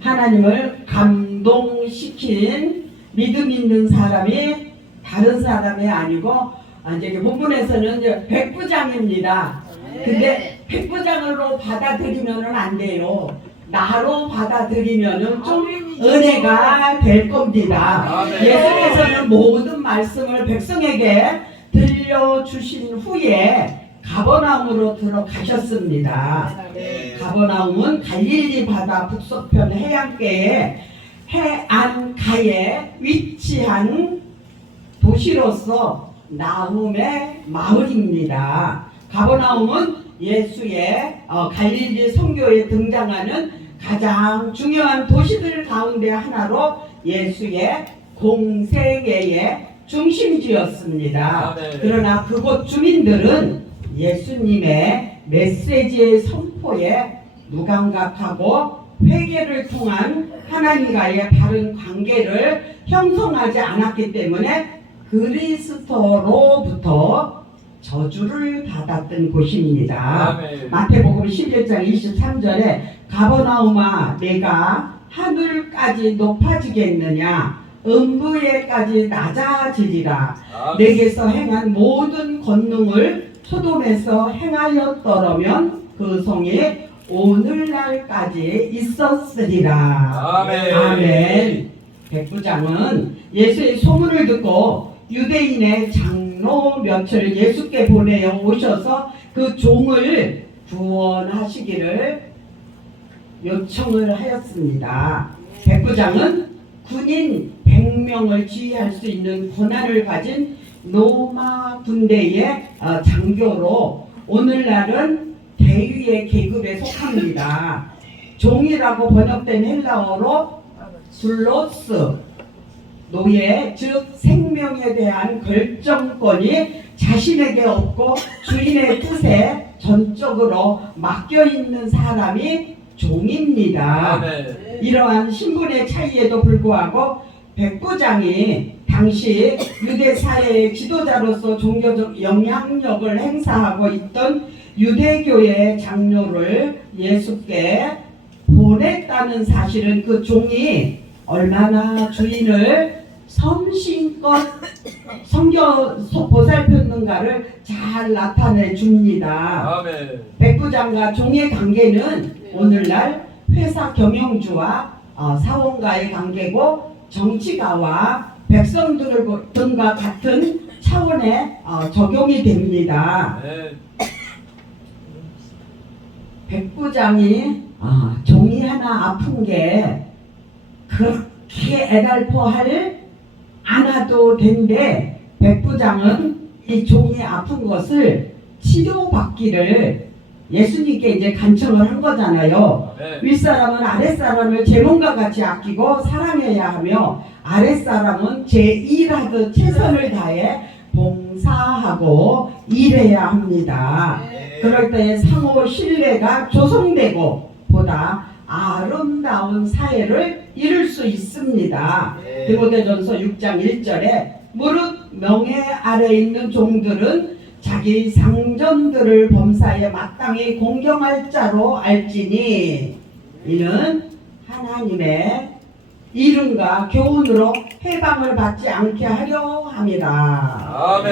하나님을 감동시킨 믿음 있는 사람이 다른 사람이 아니고 이제 본문에서는 이제 백부장입니다. 근데 백부장으로 받아들이면은 안 돼요. 나로 받아들이면은 좀 은혜가 될 겁니다. 예수께서는 모든 말씀을 백성에게 들려주신 후에 가버나움으로 들어가셨습니다. 가버나움은 갈릴리 바다 북서편 해안가에 해안가에 위치한 도시로서 나훔의 마을입니다. 가버나움은 예수의 갈릴리 선교에 등장하는 가장 중요한 도시들 가운데 하나로 예수의 공생애의 중심지였습니다. 그러나 그곳 주민들은 예수님의 메시지의 선포에 무감각하고 회개를 통한 하나님과의 바른 관계를 형성하지 않았기 때문에 그리스도로부터 저주를 받았던 곳입니다. 마태복음 11장 23절에 가버나움아 내가 하늘까지 높아지겠느냐 음부에까지 낮아지리라. 내게서 행한 모든 권능을 소돔에서 행하였더라면 그 성이 오늘날까지 있었으리라. 아멘. 백부장은 예수의 소문을 듣고 유대인의 장로 몇을 예수께 보내어 오셔서 그 종을 구원하시기를 요청을 하였습니다. 백부장은 군인 100명을 지휘할 수 있는 권한을 가진 로마 군대의 장교로 오늘날은 대위의 계급에 속합니다. 종이라고 번역된 헬라어로 둘로스, 노예 즉 생명에 대한 결정권이 자신에게 없고 주인의 뜻에 전적으로 맡겨있는 사람이 종입니다. 이러한 신분의 차이에도 불구하고 백부장이 당시 유대 사회의 지도자로서 종교적 영향력을 행사하고 있던 유대교의 장로를 예수께 보냈다는 사실은 그 종이 얼마나 주인을 섬신껏 섬겨 보살폈는가를 잘 나타내 줍니다. 백부장과 종의 관계는 오늘날 회사 경영주와 사원과의 관계고 정치가와 백성들과 같은 차원에 적용이 됩니다. 백부장이 종이 하나 아픈 게 그렇게 애달퍼할 않아도 된데 백부장은 이 종이 아픈 것을 치료받기를 예수님께 이제 간청을 한 거잖아요. 윗사람은 아랫사람을 제 몸과 같이 아끼고 사랑해야 하며 아랫사람은 제1하듯 최선을 다해 봉사하고 일해야 합니다. 그럴 때 상호 신뢰가 조성되고 보다 아름다운 사회를 이룰 수 있습니다. 디모데전서 6장 1절에 무릇 명예 아래 있는 종들은 자기 상전들을 범사에 마땅히 공경할 자로 알지니 이는 하나님의 이름과 교훈으로 해방을 받지 않게 하려 함이라.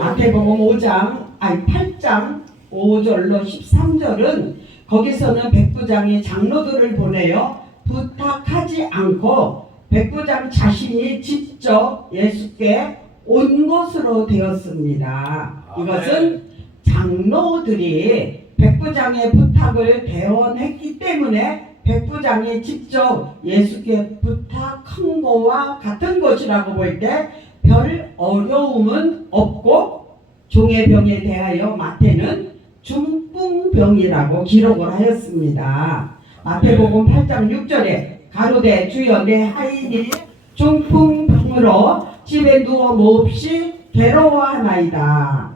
마태복음 8장 5절로 13절은 거기서는 백부장이 장로들을 보내어 부탁하지 않고 백부장 자신이 직접 예수께 온 것으로 되었습니다. 이것은 장로들이 백부장의 부탁을 대언했기 때문에 백부장이 직접 예수께 부탁한 거와 같은 것이라고 볼 때 별 어려움은 없고 종의 병에 대하여 마태는 중풍병이라고 기록을 하였습니다. 마태복음 8장 6절에 가로되 주여 내 하인이 중풍병으로 집에 누워 몹시 괴로워하나이다.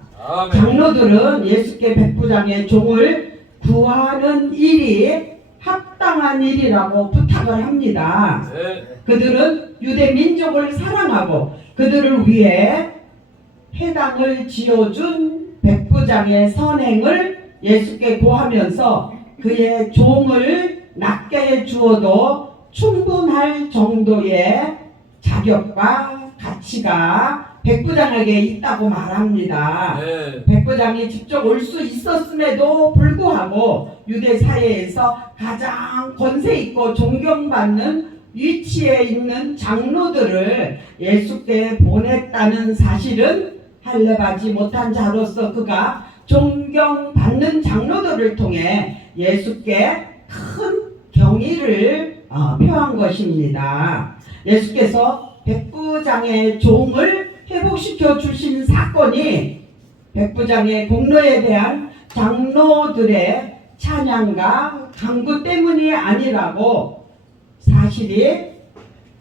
장로들은 예수께 백부장의 종을 구하는 일이 합당한 일이라고 부탁을 합니다. 그들은 유대 민족을 사랑하고 그들을 위해 회당을 지어준 백부장의 선행을 예수께 고하면서 그의 종을 낫게 해 주어도 충분할 정도의 자격과 가치가 백부장에게 있다고 말합니다. 네. 백부장이 직접 올 수 있었음에도 불구하고 유대 사회에서 가장 권세 있고 존경받는 위치에 있는 장로들을 예수께 보냈다는 사실은 할례받지 못한 자로서 그가 존경받는 장로들을 통해 예수께 큰 경의를 표한 것입니다. 예수께서 백부장의 종을 회복시켜 주신 사건이 백부장의 공로에 대한 장로들의 찬양과 강구 때문이 아니라고 사실이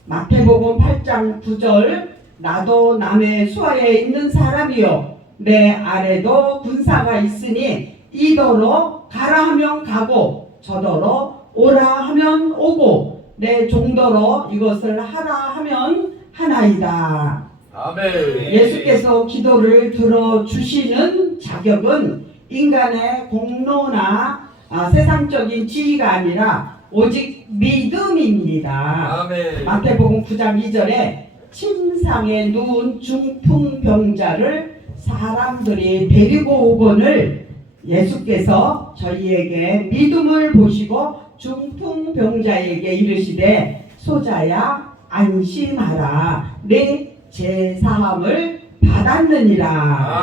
마태복음 8장 9절 나도 남의 수하에 있는 사람이요 내 아래도 군사가 있으니 이더러 가라 하면 가고 저더러 오라 하면 오고 내 종더러 이것을 하라 하면 하나이다. 아멘. 예수께서 기도를 들어주시는 자격은 인간의 공로나 세상적인 지위가 아니라 오직 믿음입니다. 아멘. 마태복음 9장 2절에 침상에 누운 중풍병자를 사람들이 데리고 오거늘 예수께서 저희에게 믿음을 보시고 중풍병자에게 이르시되 소자야 안심하라 내 제사함을 받았느니라.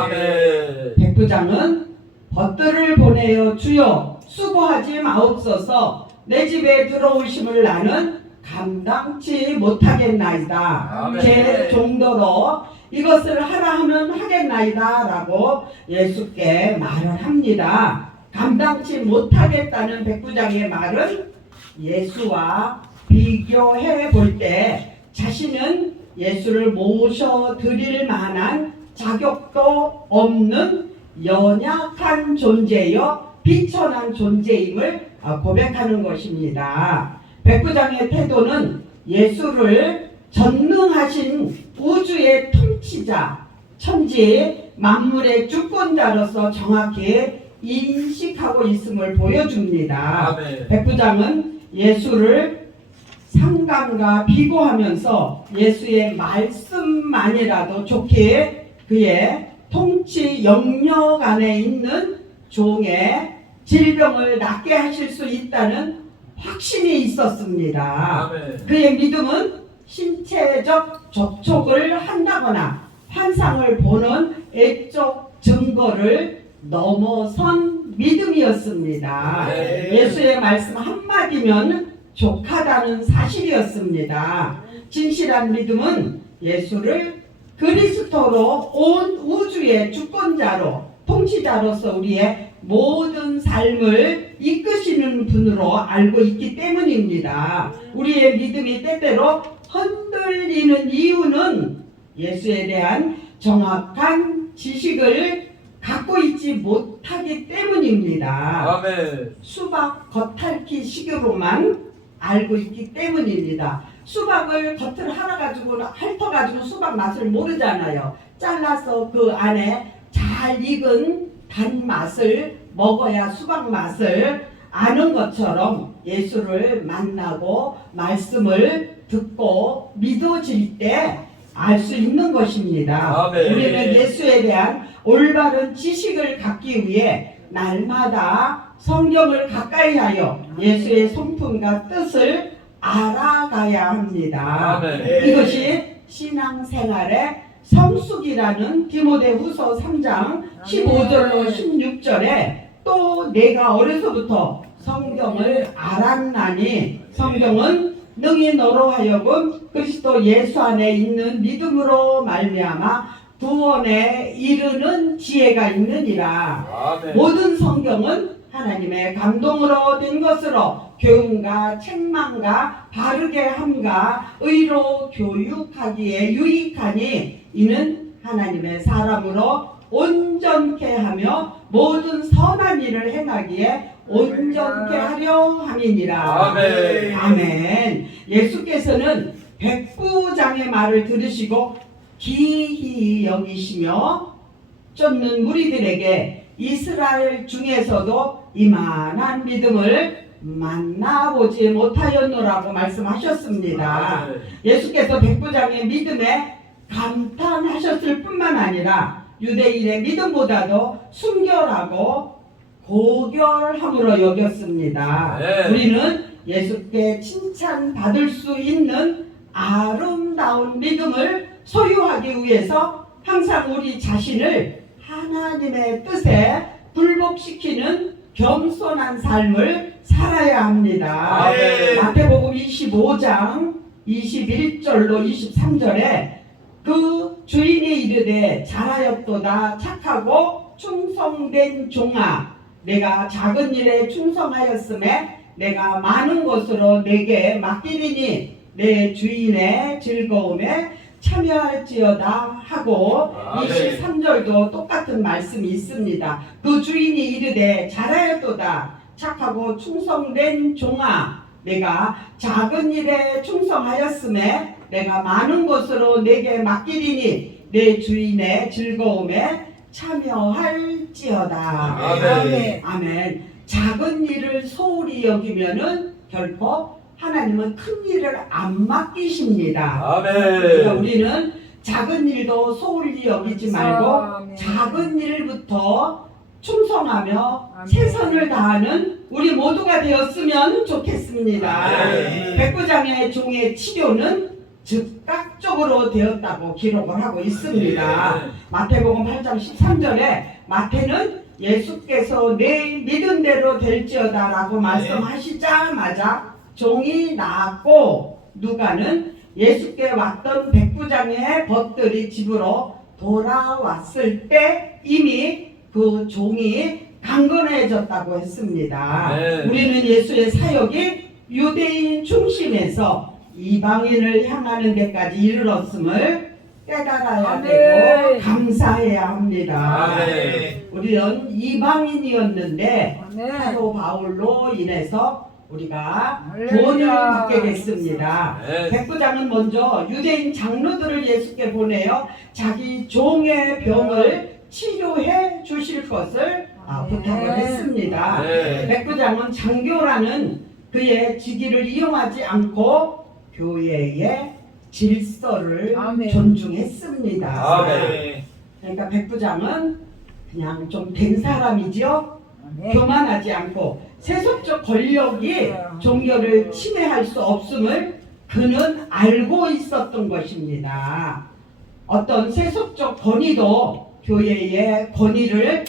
아멘. 백부장은 벗들을 보내어 주여 수고하지 마옵소서 내 집에 들어오심을 나는 감당치 못하겠나이다. 아멘. 제 정도로 이것을 하라 하면 하겠나이다 라고 예수께 말을 합니다. 감당치 못하겠다는 백부장의 말은 예수와 비교해 볼 때 자신은 예수를 모셔드릴 만한 자격도 없는 연약한 존재여 비천한 존재임을 고백하는 것입니다. 백부장의 태도는 예수를 전능하신 우주의 통치자, 천지 만물의 주권자로서 정확히 인식하고 있음을 보여줍니다. 아멘. 백부장은 예수를 상감과 비교하면서 예수의 말씀만이라도 좋게 그의 통치 영역 안에 있는 종의 질병을 낫게 하실 수 있다는 확신이 있었습니다. 아멘. 그의 믿음은 신체적 접촉을 한다거나 환상을 보는 애적 증거를 넘어선 믿음이었습니다. 네. 예수의 말씀 한마디면 족하다는 사실이었습니다. 진실한 믿음은 예수를 그리스도로 온 우주의 주권자로 통치자로서 우리의 모든 삶을 이끄시는 분으로 알고 있기 때문입니다. 우리의 믿음이 때때로 흔들리는 이유는 예수에 대한 정확한 지식을 갖고 있지 못하기 때문입니다. 아멘. 수박 겉핥기 식으로만 알고 있기 때문입니다. 수박을 겉을 하나가지고 핥아가지고 수박 맛을 모르잖아요. 잘라서 그 안에 잘 익은 단맛을 먹어야 수박 맛을 아는 것처럼 예수를 만나고 말씀을 듣고 믿어질 때 알 수 있는 것입니다. 아멘. 우리는 예수에 대한 올바른 지식을 갖기 위해 날마다 성경을 가까이 하여 예수의 성품과 뜻을 알아가야 합니다. 아멘. 이것이 신앙생활의 성숙이라는 디모데후서 3장 15절로 16절에 또 내가 어려서부터 성경을 알았나니 성경은 능히 너로 하여금 그리스도 예수 안에 있는 믿음으로 말미암아 구원에 이르는 지혜가 있느니라. 아멘. 모든 성경은 하나님의 감동으로 된 것으로 교훈과 책망과 바르게 함과 의로 교육하기에 유익하니 이는 하나님의 사람으로 온전케 하며 모든 선한 일을 행하기에 온전케 하려 함이니라. 아멘. 아멘. 예수께서는 백부장의 말을 들으시고 기히 여기시며 쫓는 무리들에게 이스라엘 중에서도 이만한 믿음을 만나보지 못하였노라고 말씀하셨습니다. 예수께서 백부장의 믿음에 감탄하셨을 뿐만 아니라 유대인의 믿음보다도 순결하고 고결함으로 여겼습니다. 네. 우리는 예수께 칭찬받을 수 있는 아름다운 믿음을 소유하기 위해서 항상 우리 자신을 하나님의 뜻에 굴복시키는 겸손한 삶을 살아야 합니다. 아멘. 마태복음 25장 21절로 23절에 그 주인이 이르되 잘하였도다 착하고 충성된 종아 내가 작은 일에 충성하였음에 내가 많은 것으로 내게 맡기리니 내 주인의 즐거움에 참여할지어다 하고 아멘. 23절도 똑같은 말씀이 있습니다. 그 주인이 이르되 잘하였도다 착하고 충성된 종아 내가 작은 일에 충성하였음에 내가 많은 것으로 내게 맡기리니 내 주인의 즐거움에 참여할지어다. 아멘. 아멘. 작은 일을 소홀히 여기면은 결코 하나님은 큰 일을 안 맡기십니다. 그러니까 아멘. 우리는 작은 일도 소홀히 여기지 말고 아멘. 작은 일부터 충성하며 아멘. 최선을 다하는 우리 모두가 되었으면 좋겠습니다. 아멘. 백부장의 종의 치료는 즉각적으로 되었다고 기록을 하고 있습니다. 마태복음 8장 13절에 마태는 예수께서 내 믿은 대로 될지어다 라고 말씀하시자마자 종이 나았고 누가는 예수께 왔던 백부장의 벗들이 집으로 돌아왔을 때 이미 그 종이 강건해졌다고 했습니다. 우리는 예수의 사역이 유대인 중심에서 이방인을 향하는 데까지 이르렀음을 깨달아야 아멘. 되고 감사해야 합니다. 아멘. 우리는 이방인이었는데 아멘. 사도 바울로 인해서 우리가 할렐루야. 구원을 받게 됐습니다. 네. 백부장은 먼저 유대인 장로들을 예수께 보내어 자기 종의 병을 치료해 주실 것을 부탁을 했습니다. 네. 백부장은 장교라는 그의 직위를 이용하지 않고 교회의 질서를 아멘. 존중했습니다. 아멘. 그러니까 백부장은 그냥 좀 된 사람이죠. 아멘. 교만하지 않고 세속적 권력이 종교를 침해할 수 없음을 그는 알고 있었던 것입니다. 어떤 세속적 권위도 교회의 권위를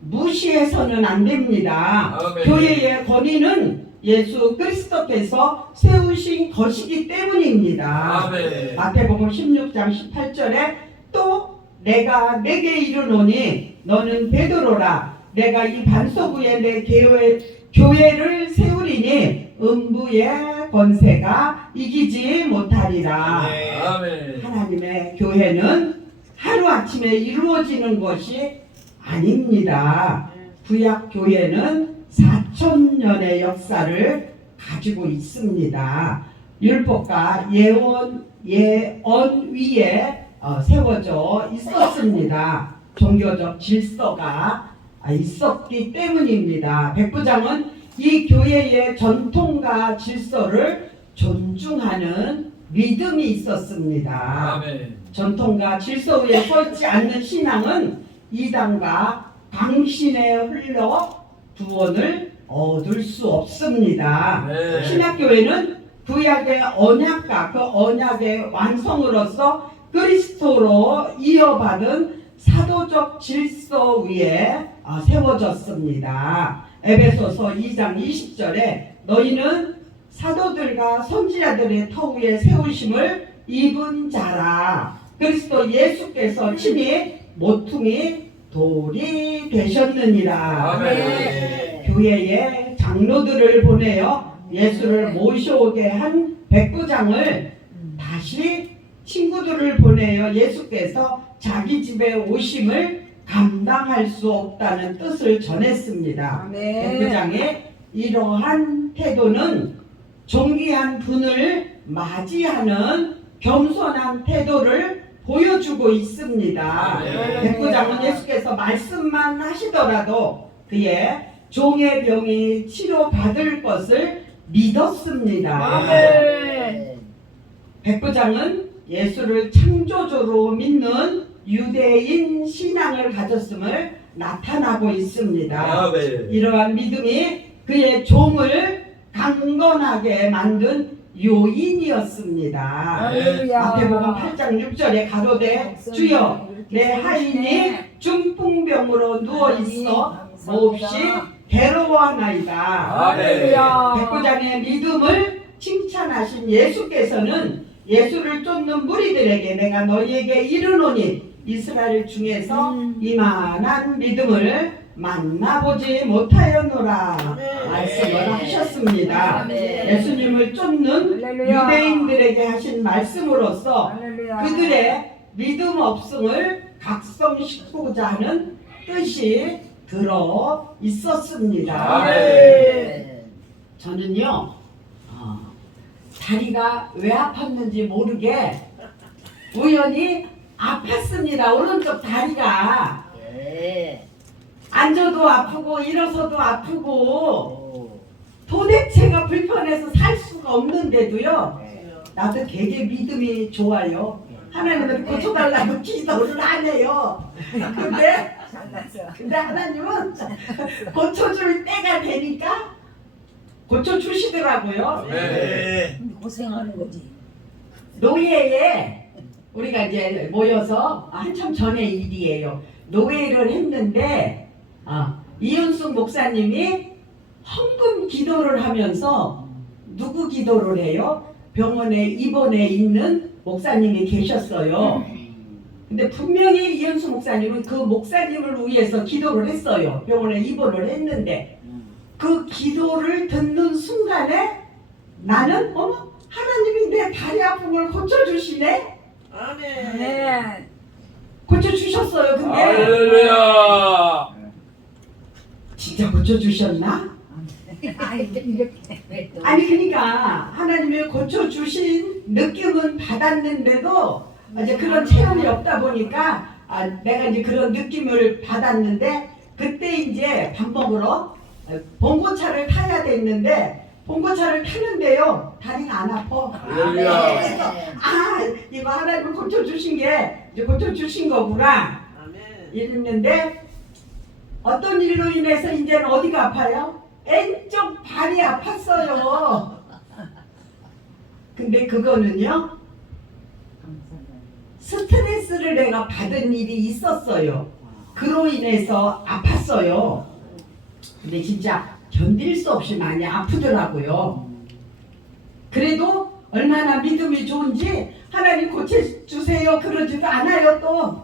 무시해서는 안 됩니다. 아멘. 교회의 권위는 예수 그리스도께서 세우신 것이기 때문입니다. 아멘. 마태복음 16장 18절에 또 내가 내게 이르노니 너는 베드로라 내가 이 반석 위에 내 교회를 세우리니 음부의 권세가 이기지 못하리라. 아멘. 하나님의 교회는 하루아침에 이루어지는 것이 아닙니다. 구약 교회는 4,000년의 역사를 가지고 있습니다. 율법과 예언 위에 세워져 있었습니다. 종교적 질서가 있었기 때문입니다. 백부장은 이 교회의 전통과 질서를 존중하는 믿음이 있었습니다. 아멘. 전통과 질서 위에 서있지 않는 신앙은 이단과 강신에 흘러 구원을 얻을 수 없습니다. 네. 신약교회는 구약의 언약과 그 언약의 완성으로서 그리스도로 이어받은 사도적 질서 위에 세워졌습니다. 에베소서 2장 20절에 너희는 사도들과 선지자들의 터 위에 세우심을 입은 자라. 그리스도 예수께서 친히 모퉁이 돌이 되셨느니라. 아멘. 교회의 장로들을 보내어 예수를 모셔오게 한 백부장을 다시 친구들을 보내어 예수께서 자기 집에 오심을 감당할 수 없다는 뜻을 전했습니다. 아멘. 백부장의 이러한 태도는 존귀한 분을 맞이하는 겸손한 태도를 보여주고 있습니다. 아멘. 백부장은 예수께서 말씀만 하시더라도 그의 종의 병이 치료받을 것을 믿었습니다. 아멘. 백부장은 예수를 창조주로 믿는 유대인 신앙을 가졌음을 나타나고 있습니다. 아멘. 이러한 믿음이 그의 종을 강건하게 만든 요인이었습니다. 할렐루야. 마태복음 8장 6절에 가로되 주여 내 하인이 중풍병으로 누워 있어 몹시 괴로워하나이다. 할렐루야. 백부장의 믿음을 칭찬하신 예수께서는 예수를 쫓는 무리들에게 내가 너희에게 이르노니 이스라엘 중에서 이만한 믿음을 만나보지 못하였노라 말씀을 하셨습니다. 아멘. 예수님을 쫓는 할렐루야. 유대인들에게 하신 말씀으로써 할렐루야. 그들의 믿음 없음을 각성시키고자 하는 뜻이 들어 있었습니다. 아멘. 저는요 다리가 왜 아팠는지 모르게 우연히 아팠습니다. 오른쪽 다리가 네. 앉아도 아프고 일어서도 아프고 도대체가 불편해서 살 수가 없는데도요 나도 되게 믿음이 좋아요. 하나님은 고쳐달라고 기도를 안 해요. 근데 하나님은 고쳐줄 때가 되니까 고쳐주시더라고요. 네. 고생하는 거지. 노예에 우리가 이제 모여서 한참 전의 일이에요. 노예를 했는데 이윤숙 목사님이 헌금 기도를 하면서 누구 기도를 해요? 병원에 입원해 있는 목사님이 계셨어요. 근데 분명히 이윤숙 목사님은 그 목사님을 위해서 기도를 했어요. 병원에 입원을 했는데 그 기도를 듣는 순간에 나는 하나님이 내 다리 아픈 걸 고쳐주시네? 아멘. 고쳐주셨어요. 근데 할렐루야. 진짜 고쳐주셨나? 아니 그러니까 하나님이 고쳐주신 느낌은 받았는데도 이제 그런 체험이 없다 보니까 내가 이제 그런 느낌을 받았는데 그때 이제 밥 먹으러 봉고차를 타야 됐는데 봉고차를 타는데요 다리가 안 아파. 할렐루야. 그래서 이거 하나님 고쳐주신 게 이제 고쳐주신 거구나 이랬는데 어떤 일로 인해서 이제는 어디가 아파요? 왼쪽 발이 아팠어요. 근데 그거는요 스트레스를 내가 받은 일이 있었어요. 그로 인해서 아팠어요. 근데 진짜 견딜 수 없이 많이 아프더라고요. 그래도 얼마나 믿음이 좋은지 하나님 고쳐주세요 그러지도 않아요. 또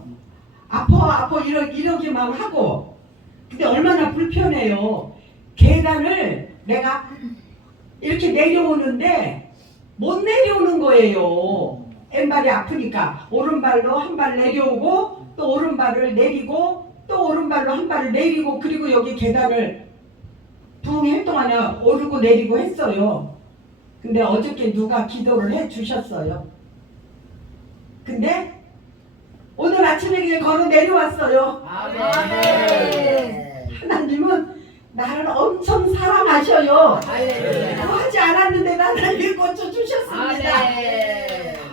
아파 이러기만 하고. 근데 얼마나 불편해요. 계단을 내가 이렇게 내려오는데 못 내려오는 거예요. 왼발이 아프니까 오른발로 한 발 내려오고 또 오른발을 내리고 또 오른발로 한 발을 내리고 그리고 여기 계단을 붕 행동하네 오르고 내리고 했어요. 근데 어저께 누가 기도를 해 주셨어요. 근데 오늘 아침에 그냥 걸어 내려왔어요. 아멘. 하나님은 나를 엄청 사랑하셔요. 할렐루야. 하지 않았는데 나를 고쳐주셨습니다.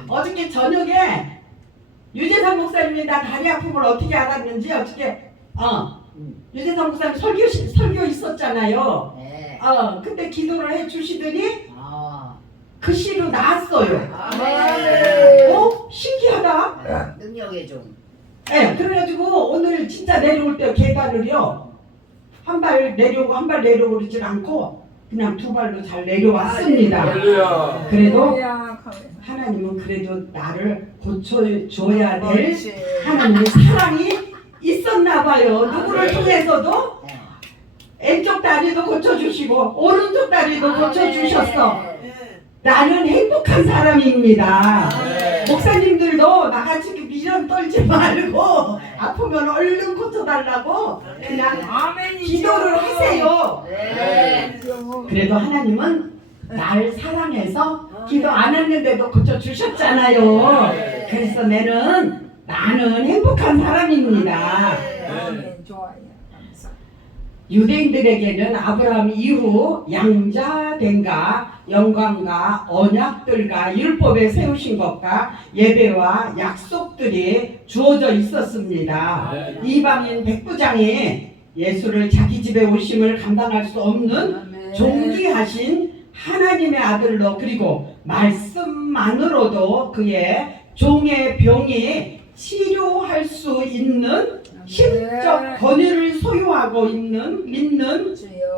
어저께 저녁에 유재상 목사님이 나 다리 아픔을 어떻게 알았는지 어저께 유재상 목사님 설교 있었잖아요. 그때 기도를 해 주시더니 그 시로 나왔어요. 신기하다. 능력의 종. 그래가지고 오늘 진짜 내려올 때 계단을요 한 발 내려오고 한 발 내려오고 그러질 않고 그냥 두 발로 잘 내려왔습니다. 할렐루야. 그래도 하나님은 그래도 나를 고쳐줘야 될 하나님의 사랑이 있었나 봐요. 누구를 통해서도 왼쪽 다리도 고쳐주시고 오른쪽 다리도 고쳐주셨어. 나는 행복한 사람입니다. 목사님들도 나같이 미련 떨지 말고 아프면 얼른 고쳐달라고 그냥 기도를 하세요. 그래도 하나님은 날 사랑해서 기도 안 했는데도 고쳐주셨잖아요. 그래서 나는 행복한 사람입니다. 좋아요. 감사. 유대인들에게는 아브라함 이후 양자된가 영광과 언약들과 율법에 세우신 것과 예배와 약속들이 주어져 있었습니다. 네. 이방인 백부장이 예수를 자기 집에 오심을 감당할 수 없는 존귀하신 하나님의 아들로, 그리고 말씀만으로도 그의 종의 병이 치료할 수 있는 신적 권위를 소유하고 있는, 믿는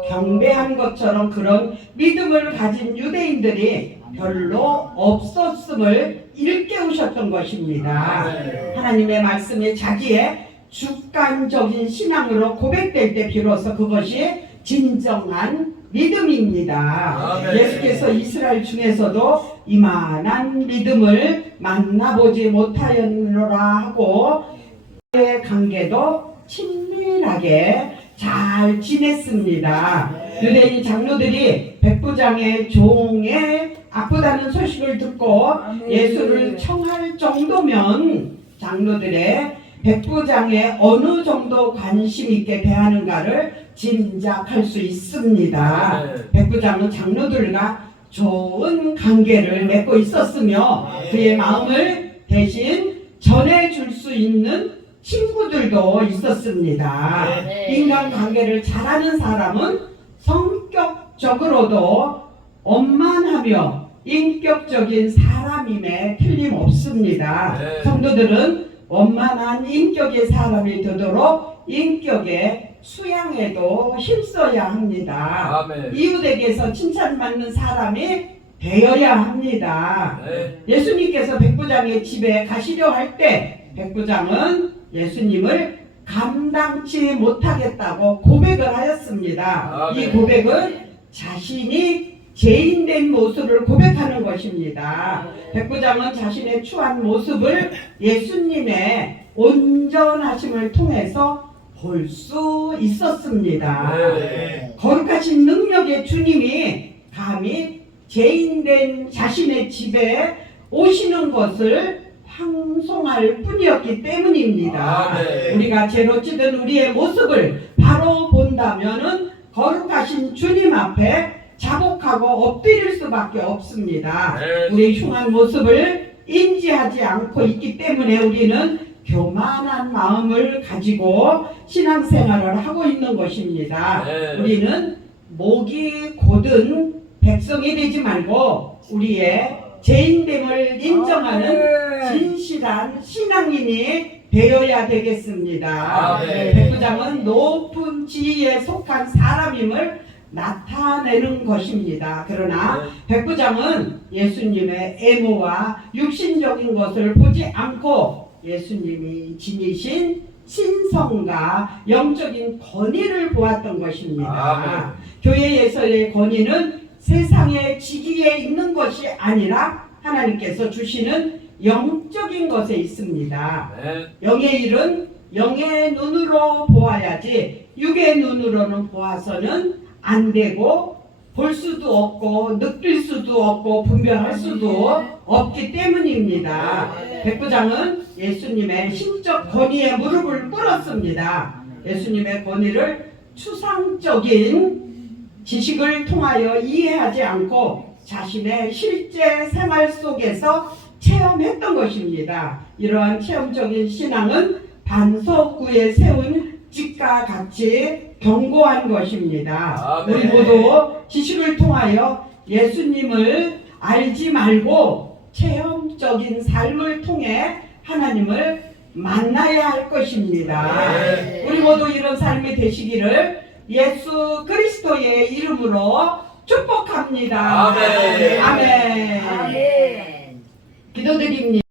경배한 것처럼 그런 믿음을 가진 유대인들이 별로 없었음을 일깨우셨던 것입니다. 하나님의 말씀이 자기의 주관적인 신앙으로 고백될 때 비로소 그것이 진정한 믿음입니다. 아멘. 예수께서 이스라엘 중에서도 이만한 믿음을 만나보지 못하였노라 하고 의 관계도 친밀하게 잘 지냈습니다. 유대인 장로들이 백부장의 종에 아프다는 소식을 듣고 예수를 청할 정도면 장로들의 백부장에 어느 정도 관심 있게 대하는가를 짐작할 수 있습니다. 백부장은 장로들과 좋은 관계를 맺고 있었으며 그의 마음을 대신 전해줄 수 있는 친구들도 있었습니다. 인간관계를 잘하는 사람은 성격적으로도 원만하며 인격적인 사람임에 틀림없습니다. 성도들은 원만한 인격의 사람이 되도록 인격의 수양에도 힘써야 합니다. 아멘. 이웃에게서 칭찬받는 사람이 되어야 합니다. 네. 예수님께서 백부장의 집에 가시려 할 때 백부장은 예수님을 감당치 못하겠다고 고백을 하였습니다. 아멘. 이 고백은 자신이 죄인된 모습을 고백하는 것입니다. 백부장은 자신의 추한 모습을 예수님의 온전하심을 통해서 볼 수 있었습니다. 네. 거룩하신 능력의 주님이 감히 죄인된 자신의 집에 오시는 것을 방송할 뿐이었기 때문입니다. 네. 우리가 죄로 찌든 우리의 모습을 바로 본다면은 거룩하신 주님 앞에 자복하고 엎드릴 수밖에 없습니다. 네. 우리의 흉한 모습을 인지하지 않고 있기 때문에 우리는 교만한 마음을 가지고 신앙생활을 하고 있는 것입니다. 네. 우리는 목이 곧은 백성이 되지 말고 우리의 죄인됨을 인정하는 진실한 신앙인이 되어야 되겠습니다. 네. 백부장은 높은 지위에 속한 사람임을 나타내는 것입니다. 그러나 백부장은 예수님의 애모와 육신적인 것을 보지 않고 예수님이 지니신 신성과 영적인 권위를 보았던 것입니다. 교회에서의 권위는 세상의 지기에 있는 것이 아니라 하나님께서 주시는 영적인 것에 있습니다. 영의 일은 영의 눈으로 보아야지 육의 눈으로는 보아서는 안 되고 볼 수도 없고 느낄 수도 없고 분별할 수도 없기 때문입니다. 백부장은 예수님의 신적 권위에 무릎을 꿇었습니다. 예수님의 권위를 추상적인 지식을 통하여 이해하지 않고 자신의 실제 생활 속에서 체험했던 것입니다. 이러한 체험적인 신앙은 반석구에 세운 집과 같이 견고한 것입니다. 아멘. 우리 모두 지식을 통하여 예수님을 알지 말고 체험적인 삶을 통해 하나님을 만나야 할 것입니다. 네. 우리 모두 이런 삶이 되시기를 예수 그리스도의 이름으로 축복합니다. 아멘. 아멘. 아멘. 기도드립니다.